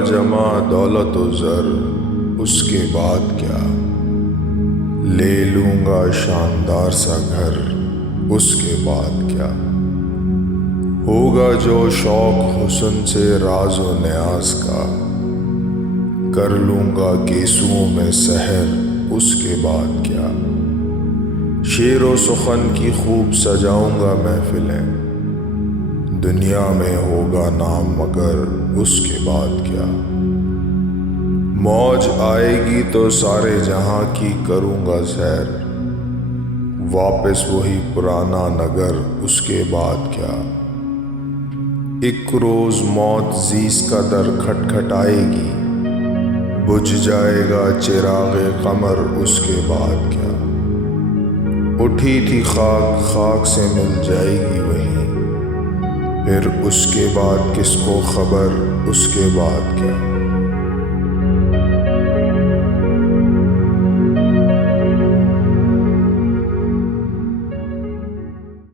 جمع دولت و زر، اس کے بعد کیا؟ لے لوں گا شاندار سا گھر، اس کے بعد کیا؟ ہوگا جو شوق حسن سے راز و نیاز کا، کر لوں گا گیسوؤں میں سحر، اس کے بعد کیا؟ شعر و سخن کی خوب سجاؤں گا محفلیں، دنیا میں ہوگا نام مگر اس کے بعد کیا؟ موج آئے گی تو سارے جہاں کی کروں گا سیر، واپس وہی پرانا نگر، اس کے بعد کیا؟ ایک روز موت زیس کا در کھٹکھٹائے گی، بجھ جائے گا چراغ قمر، اس کے بعد کیا؟ اٹھی تھی خاک، خاک سے مل جائے گی وہیں، پھر اس کے بعد کس کو خبر، اس کے بعد کیا؟